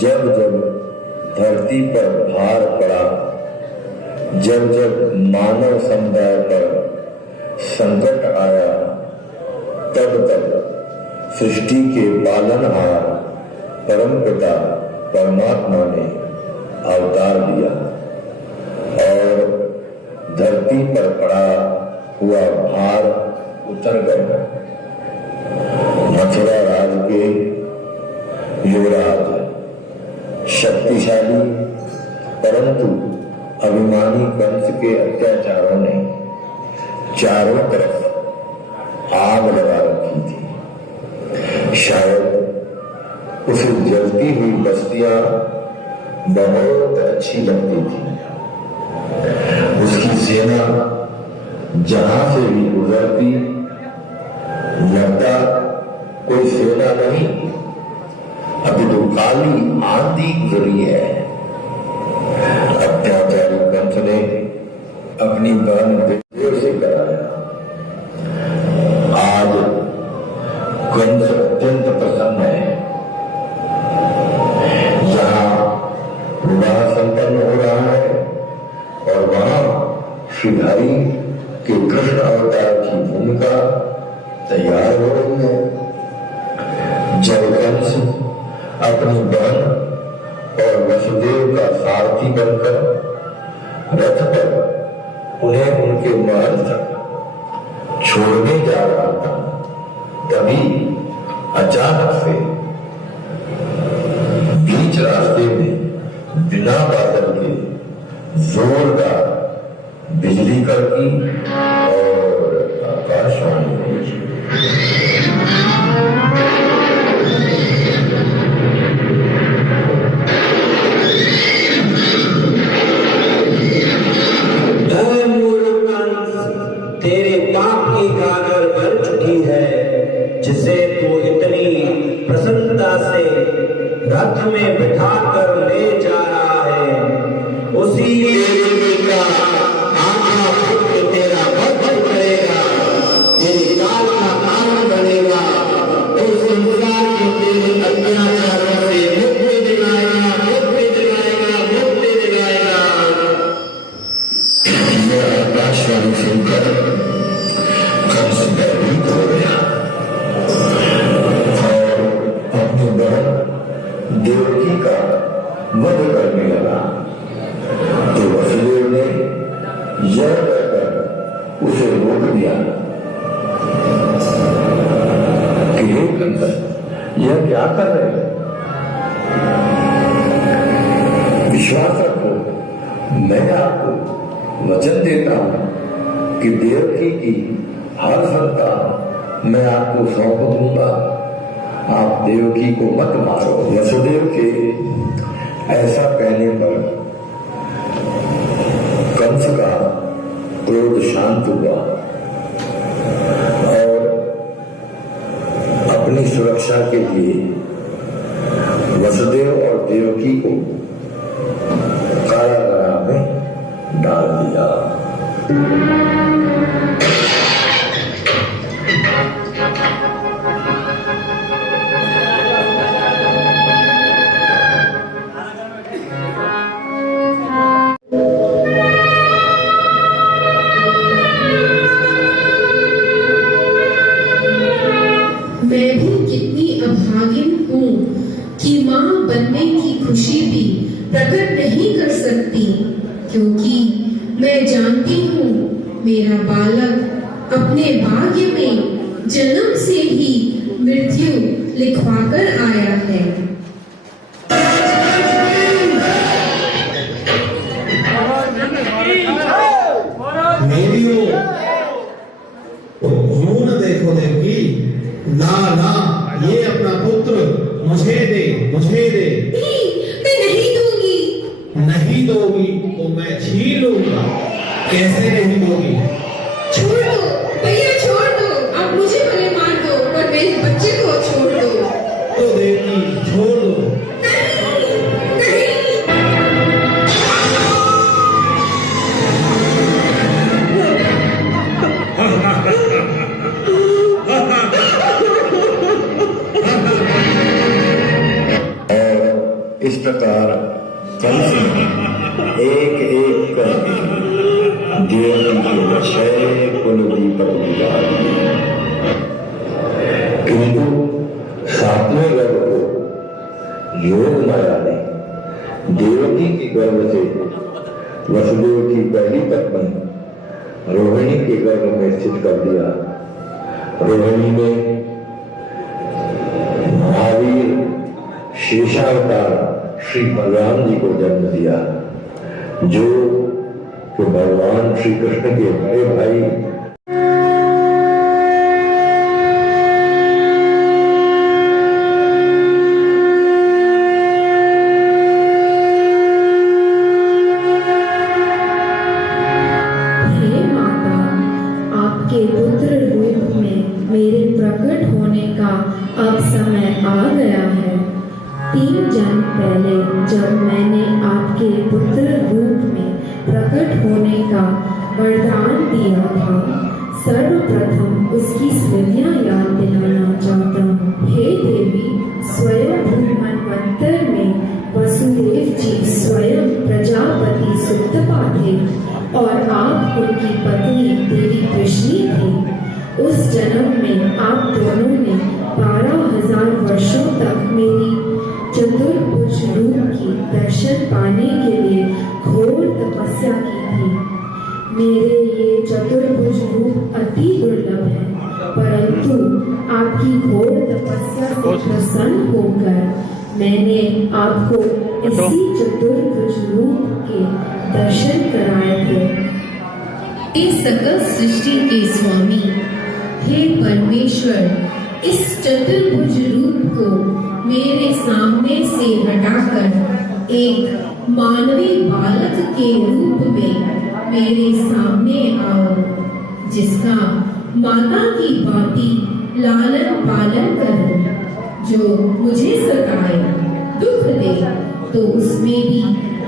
जब जब धरती पर भार पड़ा, जब जब मानव समुदाय पर संकट आया, तब तब सृष्टि के पालनहार परमपिता परमात्मा ने अवतार लिया और धरती पर पड़ा हुआ भार उतर गया। मथुरा राज के युवराज शक्तिशाली परंतु अभिमानी कंस के अत्याचारों ने चारों तरफ आग लगा रखी थी। शायद उसे जलती हुई बस्तियां बहुत अच्छी लगती थी। उसकी सेना जहां से भी गुजरती, लगता कोई सेना नहीं, अभी तो काली आंधी गुजरी है। अत्याचारी कंस ने अपनी बहन देव से कराया। आज कंस अत्यंत प्रसन्न है। यहाँ विवाह संपन्न हो रहा है और वहां श्रीहरि के कृष्ण अवतार की भूमिका तैयार हो रही है। जब कंस अपनी बहन और वसुदेव का सारथी बनकर रथ पर उन्हें उनके महल तक छोड़ने जा रहा था, तभी अचानक से बीच रास्ते में बिना बादल के जोरदार बिजली कड़की और आकाशवाणी हुई। तेरे पाप की गागर बन चुकी है, जिसे तू इतनी प्रसन्नता से रथ में बिठा कर ले जा रहा है, उसी देवी का आका पुत्र तेरा वध करेगा, तेरे काल का कारण बनेगा, इस संसार के तेरे अत्याचारों से मुक्ति दिलाएगा, मुक्ति दिलाएगा, मुक्ति दिलाएगा। आकाशवाणी सुनकर कंस भयभीत हो गया और अपनी बहन देवकी का वध करने लगा। तो वसुदेव ने यह कहकर उसे रोक दिया कि हे कंस, यह क्या कर रहे हैं? विश्वास रखो, मैं आपको वचन देता हूं कि देवकी की हर संतान मैं आपको सौंप दूंगा। आप देवकी को मत मारो। वसुदेव के ऐसा कहने पर कंस का क्रोध शांत हुआ और अपनी सुरक्षा के लिए वसुदेव और देवकी को कारागार में डाल दिया। मैं भी कितनी अभागिन हूँ कि माँ बनने की खुशी भी प्रकट नहीं कर सकती, क्योंकि मैं जानती हूँ मेरा बालक अपने भाग्य में जन्म से ही मृत्यु लिखवाकर आया है। मेरी यूं न देखो देवकी, ना ना, ये अपना पुत्र मुझे दे, मुझे दे। मैं नहीं दूंगी। नहीं दोगी तो मैं छीन लूंगा। कैसे नहीं दोगी? छोड़ दो भैया, छोड़ दो। आप मुझे भले मार दो, पर मेरे बच्चे को छोड़ दो। तो देवकी छोड़ दो। प्रकार कंस ने एक एक करके देवकी के 6 कुल दीपक बुझा दिए, किंतु 7वें गर्भ को योग माया ने देवकी के गर्भ से वसुदेव की पहली पत्नी रोहिणी के गर्भ में स्थित कर दिया। रोहिणी ने महावीर शेषावतार श्री भगवान जी को जन्म दिया, जो भगवान श्री कृष्ण के बड़े भाई हे माता, आपके पुत्र रूप में मेरे प्रकट होने का अब समय आ गया है। 3 जन्म पहले जब मैंने आपके पुत्र रूप में प्रकट होने का वरदान दिया था, सर्वप्रथम उसकी स्मृतियां याद दिलाना चाहता हूँ। हे देवी, स्वयं मन्वंतर में वसुदेव जी स्वयं प्रजापति सुतपा थे और आप उनकी पत्नी देवी कृष्णी थी। उस जन्म में आप दोनों ने 12,000 वर्षों तक मेरी चतुर्भुज रूप की दर्शन पाने के लिए घोर तपस्या की थी। मेरे ये चतुर्भुज रूप अति दुर्लभ है, परंतु आपकी घोर तपस्या से प्रसन्न होकर मैंने आपको इसी चतुर्भुज रूप के दर्शन कराए थे। इस सकल सृष्टि के स्वामी हे परमेश्वर, इस चतुर्भुज रूप को मेरे सामने से हटाकर एक मानवी बालक के रूप में मेरे सामने आओ, जिसका माता की भांति लालन पालन करूं। जो मुझे सताए, दुख दे, तो उसमें भी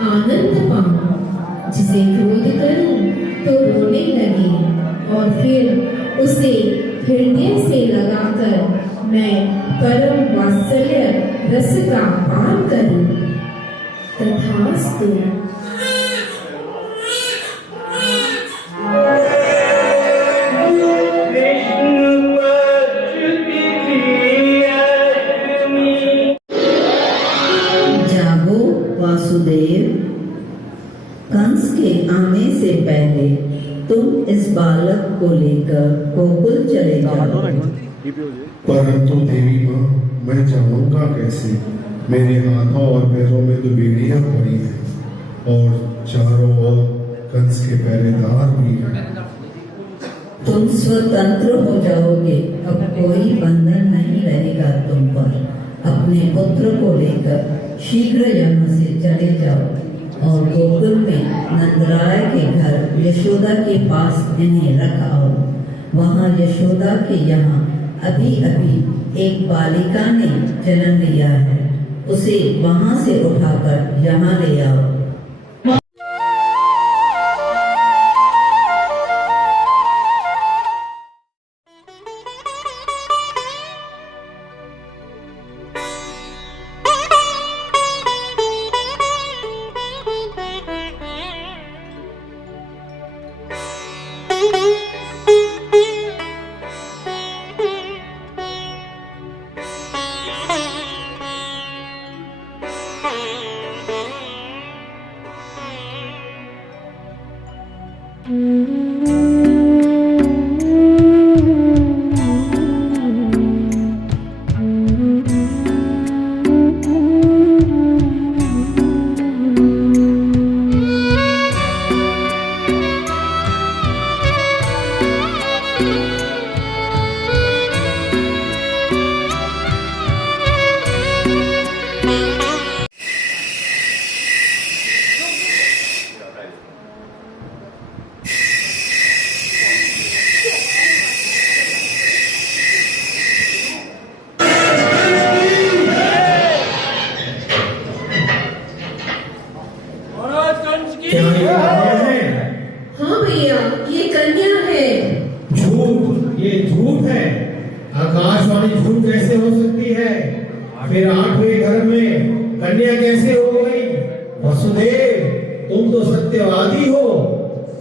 आनंद पाऊं। जिसे क्रोध करूं तो रोने लगे और फिर उसे हृदय से लगाकर मैं परम वात्सल्य रस का पान करूं। तथास्तु। जागो वासुदेव, कंस के आने से पहले तुम इस बालक को लेकर गोकुल चले जाओ। परंतु देवी माँ, मैं जाऊंगा कैसे? मेरे हाथों और पैरों में तो बेड़ियां पड़ी हैं और चारों ओर कंस के पहरेदार भी हैं। तुम स्वतंत्र हो जाओगे, अब कोई बंधन नहीं रहेगा तुम पर। अपने पुत्र को लेकर शीघ्र यहाँ से चले जाओ और गोकुल में नंदराय के घर यशोदा के पास इन्हें रख आओ। वहाँ यशोदा के यहाँ अभी अभी एक बालिका ने जन्म लिया है, उसे वहाँ से उठाकर यहाँ ले आओ। हाँ भैया, ये कन्या है। झूठ, ये झूठ है। आकाशवाणी झूठ कैसे हो सकती है? फिर 8वें घर में कन्या कैसे हो गई? वसुदेव, तुम तो सत्यवादी हो,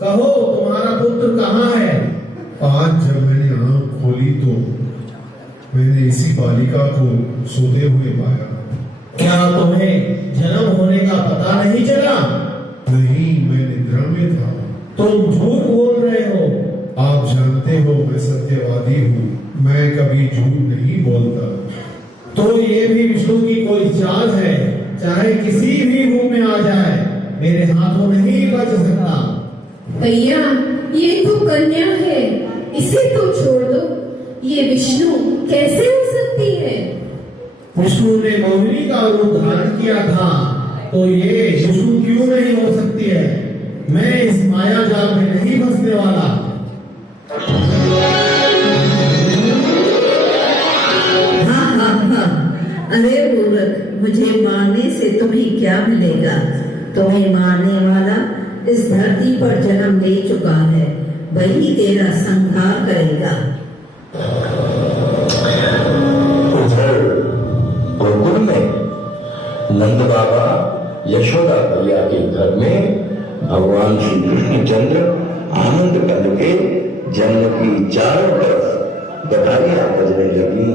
कहो तुम्हारा पुत्र कहाँ है? आज जब मैंने आंख खोली तो मैंने इसी बालिका को सोते हुए पाया। क्या तुम्हें जन्म होने का पता नहीं चला? नहीं, मैं निद्रा में था। तुम झूठ बोल रहे हो। आप जानते हो मैं सत्यवादी हूँ, मैं कभी झूठ नहीं बोलता। तो ये भी विष्णु की कोई चाल है, चाहे किसी भी रूप में आ जाए, मेरे हाथों नहीं बच सकता। भैया, ये तो कन्या है, इसे तो छोड़ दो। ये विष्णु कैसे हो सकती है? विष्णु ने मोहिनी का रूप धारण किया था, तो ये विष्णु क्यों नहीं हो सकती है? मैं इस माया जाल में नहीं फंसने वाला। हाँ, अरे मूर्ख, मुझे मारने से तुम्हें क्या मिलेगा? तुम्हें मारने वाला इस धरती पर जन्म ले चुका है, वही तेरा संहार करेगा। उधर गोकुल में नंद बाबा यशोदा भैया के घर में भगवान श्री कृष्णचंद्र आनंद कंद के जन्म की चारों तरफ बधाइयां बजने लगी।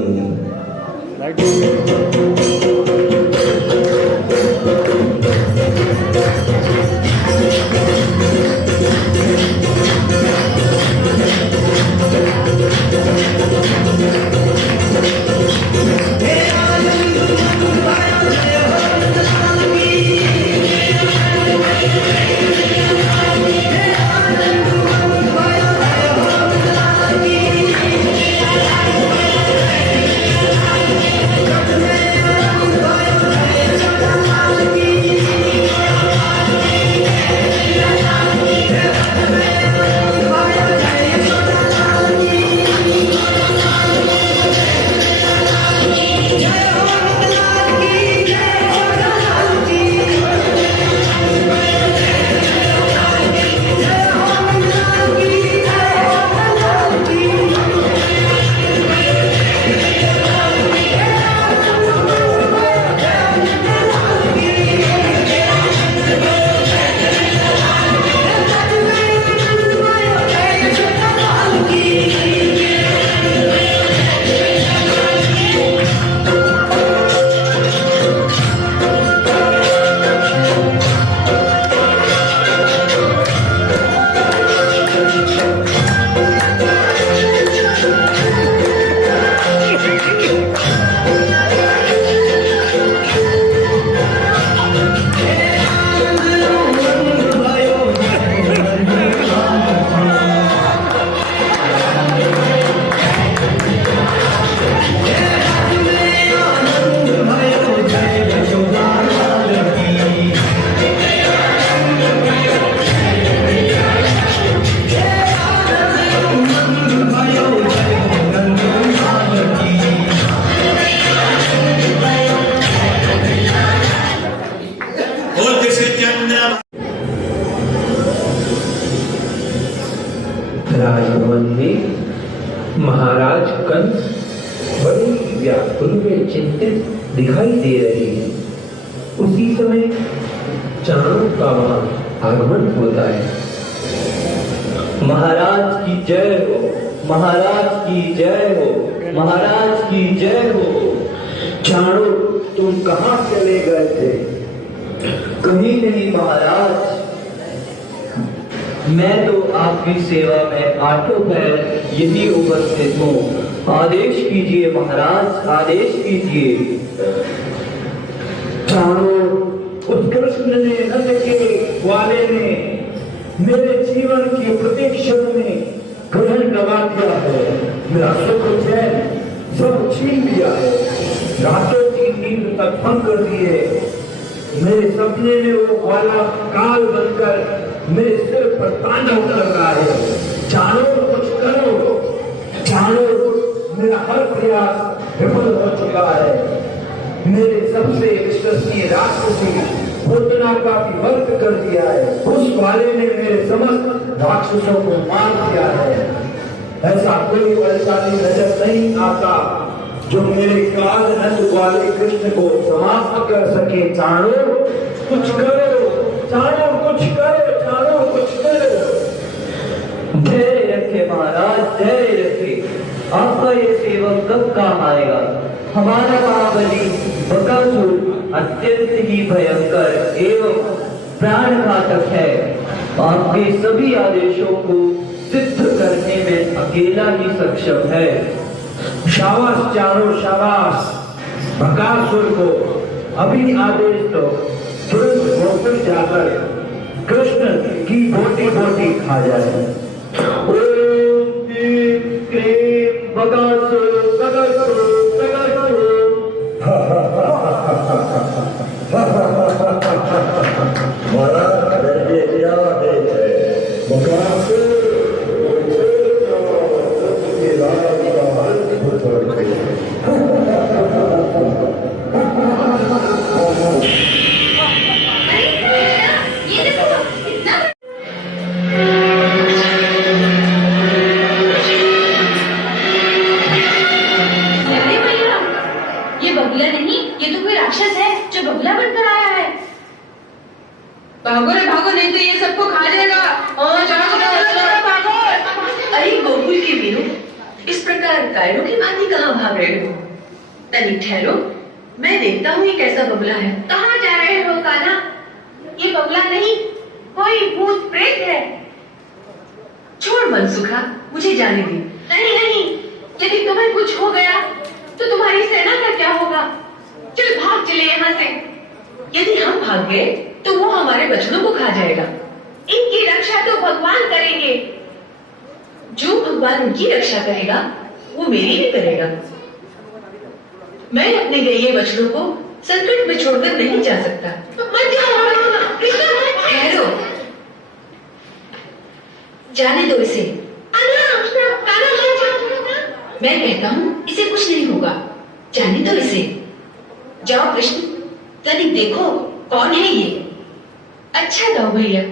राजभवन में महाराज कंस बड़े व्याकुल व चिंतित दिखाई दे रहे हैं। उसी समय चाणों का वहां आगमन होता है। महाराज की जय हो, महाराज की जय हो, महाराज की जय हो। चाणो, तुम कहाँ चले गए थे? कहीं नहीं महाराज, मैं तो आपकी सेवा में आठों पैर यही उपस्थित हूँ। आदेश कीजिए महाराज, आदेश कीजिए। चाणो, उस कृष्ण ने, नंद के ग्वाले ने मेरे जीवन के प्रत्येक क्षण में ग्रहण गवा दिया है। मेरा सुख चैन सब छीन लिया है। रातों की नींद तक भंग कर दिए। मेरे सपने में वो ग्वाला काल बनकर मेरे सिर पर तांडव कर रहा है। चाणो, कुछ करो। चाणो, मेरा हर प्रयास विफल हो चुका है। मेरे सबसे विश्वसनीय राक्षसी पूतना का भी वध कर दिया है। उस वाले ने मेरे समस्त राक्षसों को मार दिया है। ऐसा कोई वैशाली नजर नहीं आता जो मेरे काल नंद वाले कृष्ण को समाप्त कर सके। चाणूर कुछ करो, चाणूर कुछ करो, चाणूर कुछ करो। धैर्य रखे महाराज, धैर्य रखे। आपका ये सेवक कब काम आएगा? हमारा महाबली बकासुर अत्यंत ही भयंकर एवं प्राणघातक है। आपके सभी आदेशों को सिद्ध करने में अकेला ही सक्षम है। शाबाश चाणूर, शाबाश। बकासुर को अभी आदेश दो, तुरंत गोकुल जाकर कृष्ण की बोटी बोटी खा जाए। ओम क्लीं क्लीं बकासुर बकासुर बकासुर। महाराज ये क्या है? बकासुर भागो रे भागो, नहीं तो ये सबको खा जाएगा। भागो। अरे गोकुल के वीरों, इस प्रकार कायरों की भांति कहाँ भाग रहे हो? तनिक ठहरो, मैं देखता हूँ ये कैसा बगुला है। कहाँ जा रहे हो कान्हा? ये बगुला नहीं, कोई भूत प्रेत है। छोड़ मनसुखा, मुझे जाने दे। नहीं नहीं, यदि तुम्हें कुछ हो गया तो तुम्हारी सेना का क्या होगा? चल भाग चले यहाँ से। यदि हम भाग गए तो वो हमारे बच्चों को खा जाएगा। इनकी रक्षा तो भगवान करेंगे। जो भगवान उनकी रक्षा करेगा वो मेरी भी करेगा। मैं अपने गए बछड़ों को संकट में छोड़कर नहीं जा सकता। मत जाओ कृष्ण, ठहरो, जाने दो इसे। मैं कहता हूँ इसे कुछ नहीं होगा, जाने दो इसे। जाओ कृष्ण, तनिक देखो कौन है ये। अच्छा जाओ भैया।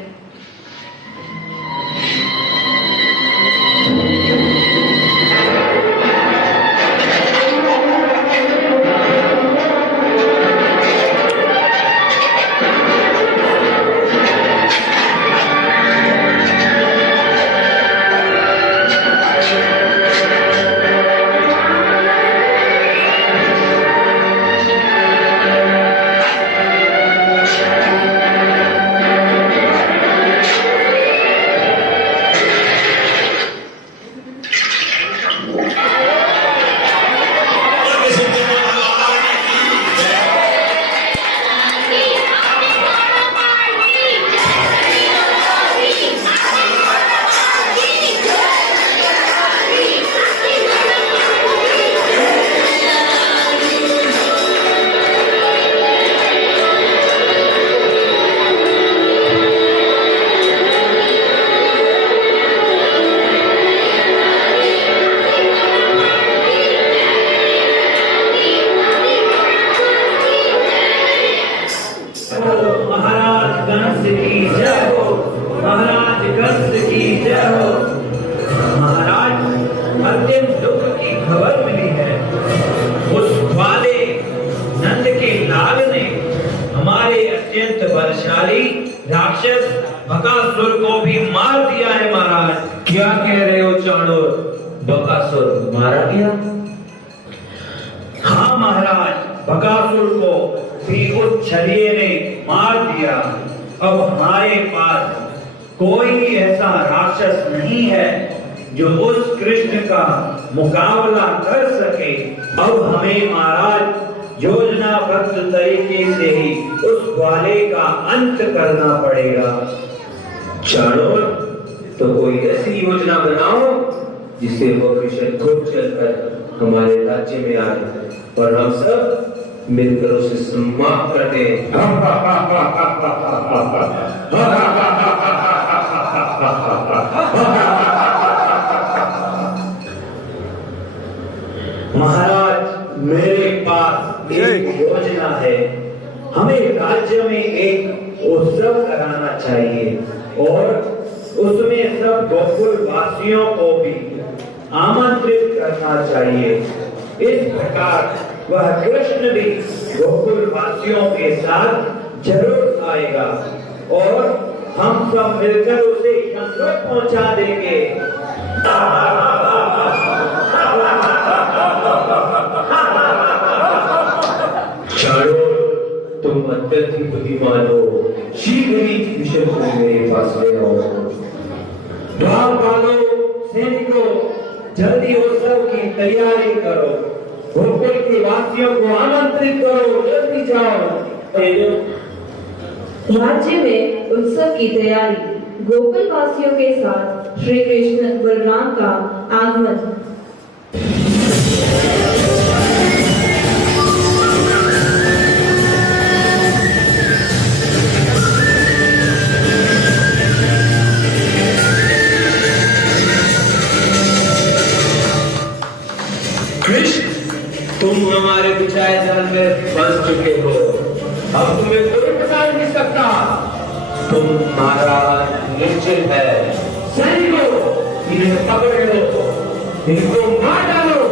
राक्षस बकासुर को भी मार दिया है महाराज। क्या कह रहे हो चाणूर? बकासुर मारा गया? हाँ महाराज, बकासुर को भी उस छलिए ने मार दिया। अब हमारे पास कोई ऐसा राक्षस नहीं है जो उस कृष्ण का मुकाबला कर सके। अब हमें महाराज योजनाबद्ध तरीके से ही उस ग्वाले का अंत करना पड़ेगा। चाणूर, तो कोई ऐसी योजना बनाओ जिससे वो कृष्ण खुद चलकर हमारे राज्य में आए और हम सब मिलकर उसे समाप्त कर दें। महाराज, मेरे पास एक योजना है। हमें राज्य में एक उत्सव कराना चाहिए और उसमें सब गोकुल वासियों को भी आमंत्रित करना चाहिए। इस प्रकार वह कृष्ण भी गोकुल वासियों के साथ जरूर आएगा और हम सब मिलकर उसे यहां पहुंचा देंगे। चारों तुम अत्यंत ही बुद्धिमान हो, शीघ्र ही विषय को मेरे पास ले आओ। द्वार वालों, सैनिकों, जल्दी उत्सव की तैयारी करो, गोकुल के वासियों को आमंत्रित करो, जल्दी जाओ। राज्य में उत्सव की तैयारी, गोकुल वासियों के साथ श्री कृष्ण बलराम का आगमन। कृष्ण, तुम हमारे बिछाए जाल में फंस चुके हो, अब तुम्हें कोई बचा नहीं सकता। तुम्हारा निश्चित है। सैनिकों, इन्हें पकड़ लो, इनको मार डालो।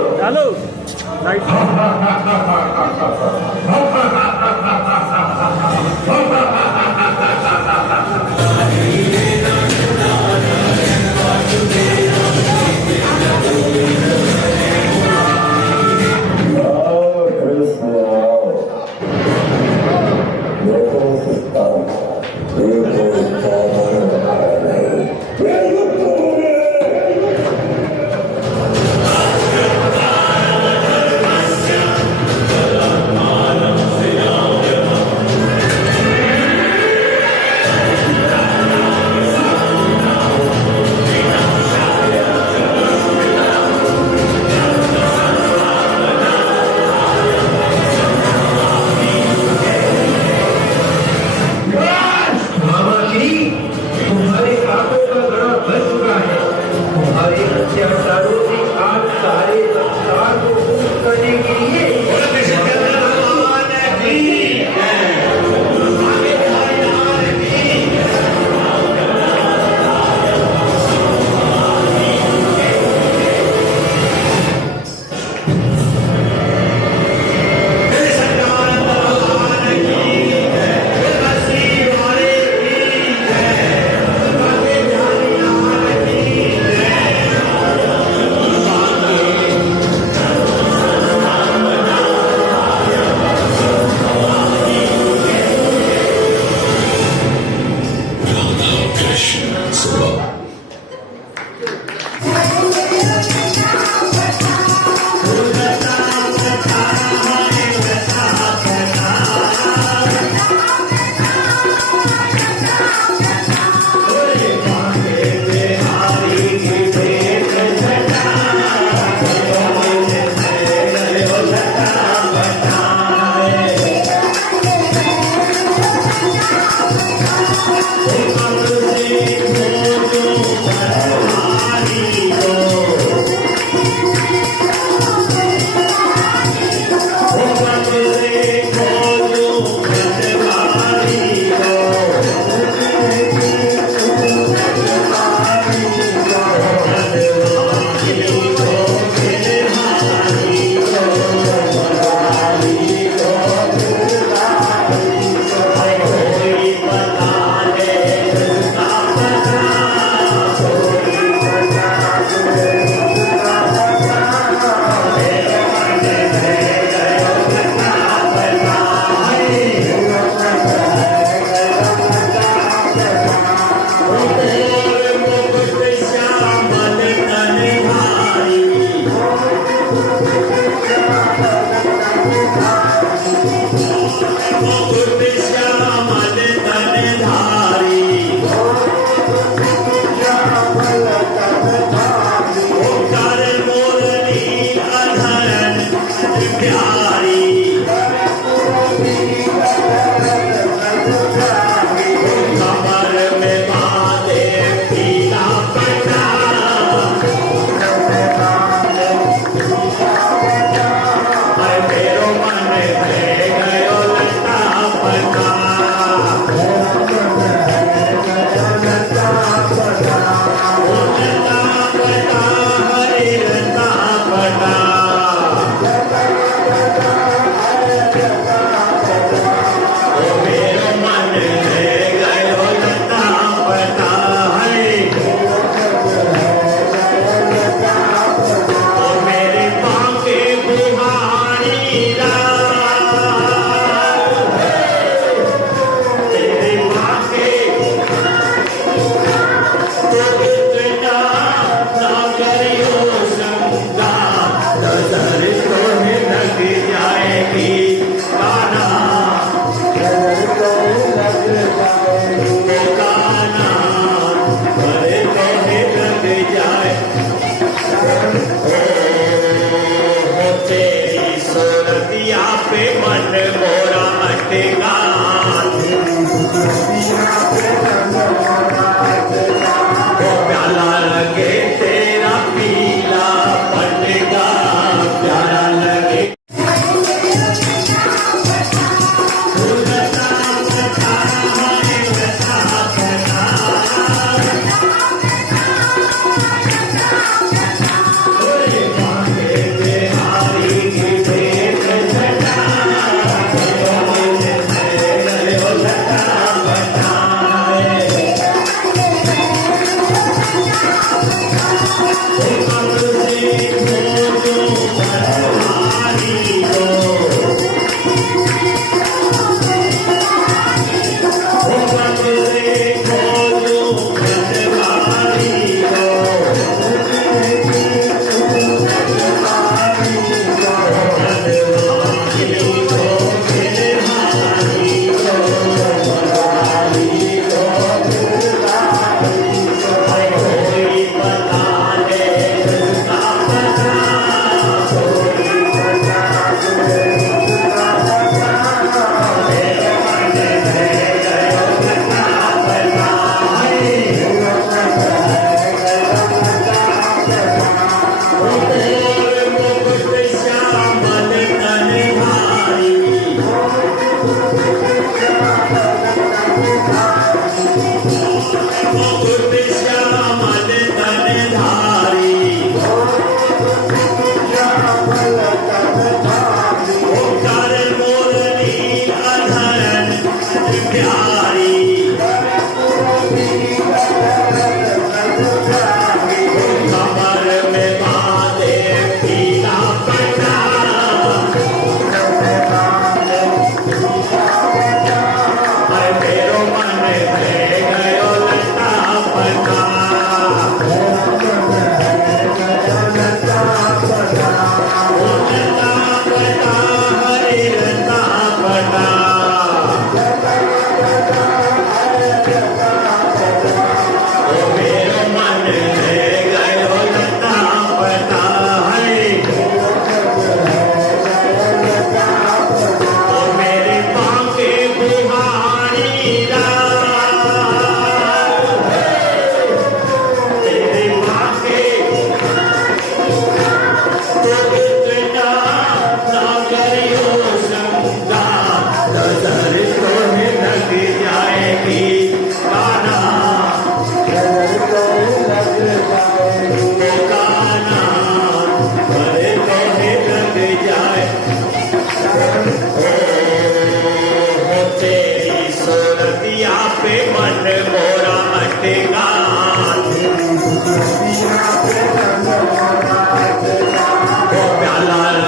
Yeah.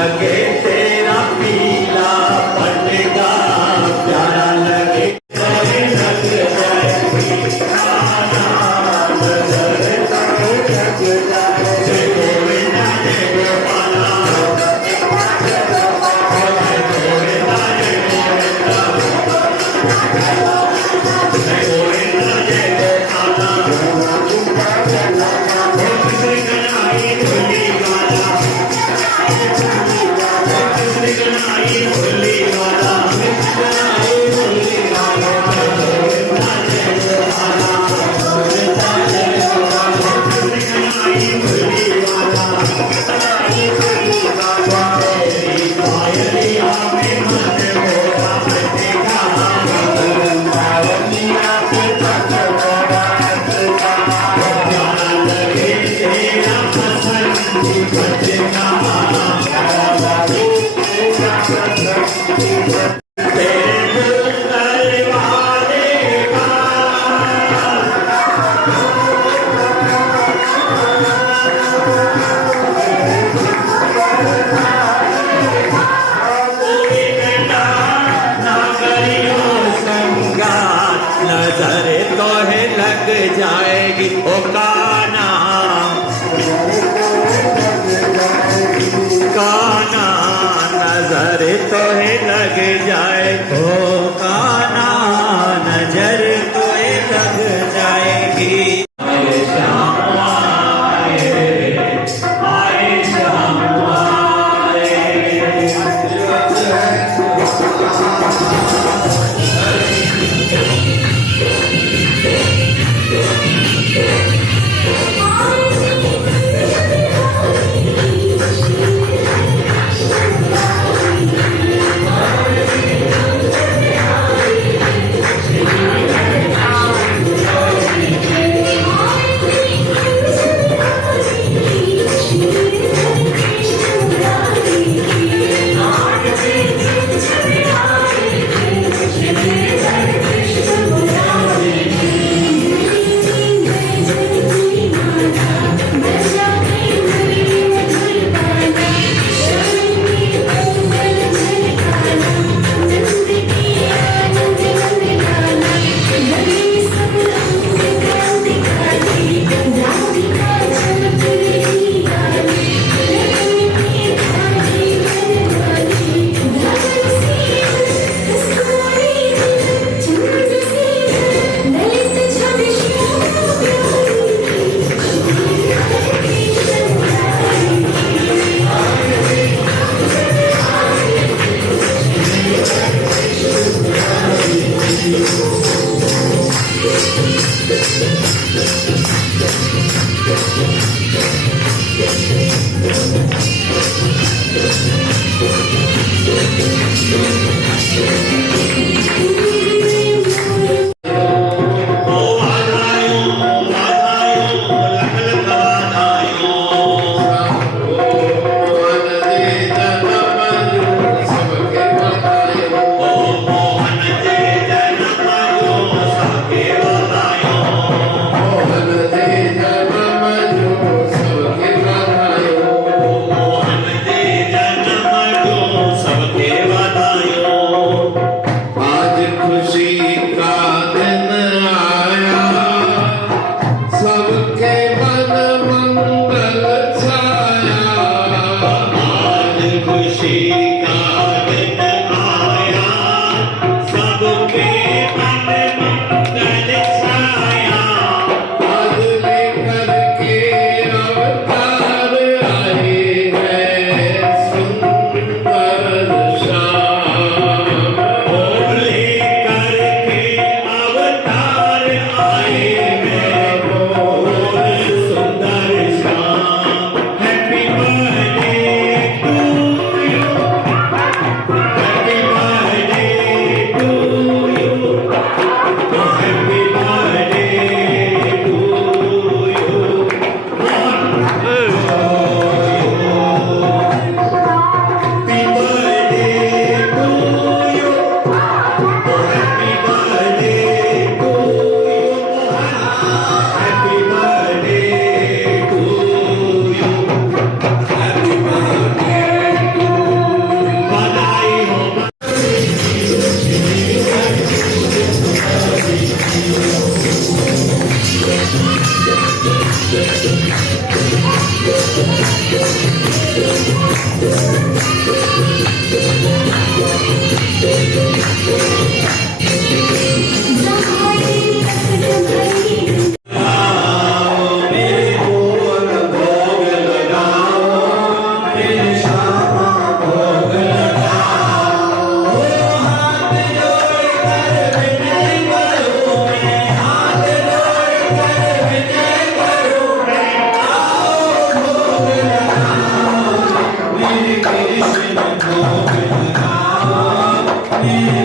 लगे तेरा पीला पटका, प्यारा लगे लग जाए खाना, नजर तो लग जाए। जय गोविंदा जय गोपाला, जय गोविंदा जय गोविंदा, जय गोविंदा जय गोपाला। कृष्ण कन्हैया भोली वाला, कृष्ण कन्हैया भोली वाला, कृष्ण कन्हैया भोली वाला, गोविंदा जय गोपाला, गोविंदा जय गोपाला, कृष्ण कन्हैया भोली वाला, कन्हैया भोली वाला। तेरी पायलिया में मन मोरा देखा, पायलिया के तक मोरा देखा, प्यारा लगे तेरा पसंदी बचना, प्यारा लगे तेरा पसंदी बचना। तेरे दिल करवाने का नजर तो है लग जाएगी ओ काना, काना नजर तो है लग जाए ओ काना, नजर तो है लग जाएगी। आए श्याम आए, आए श्याम आए।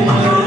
मेरे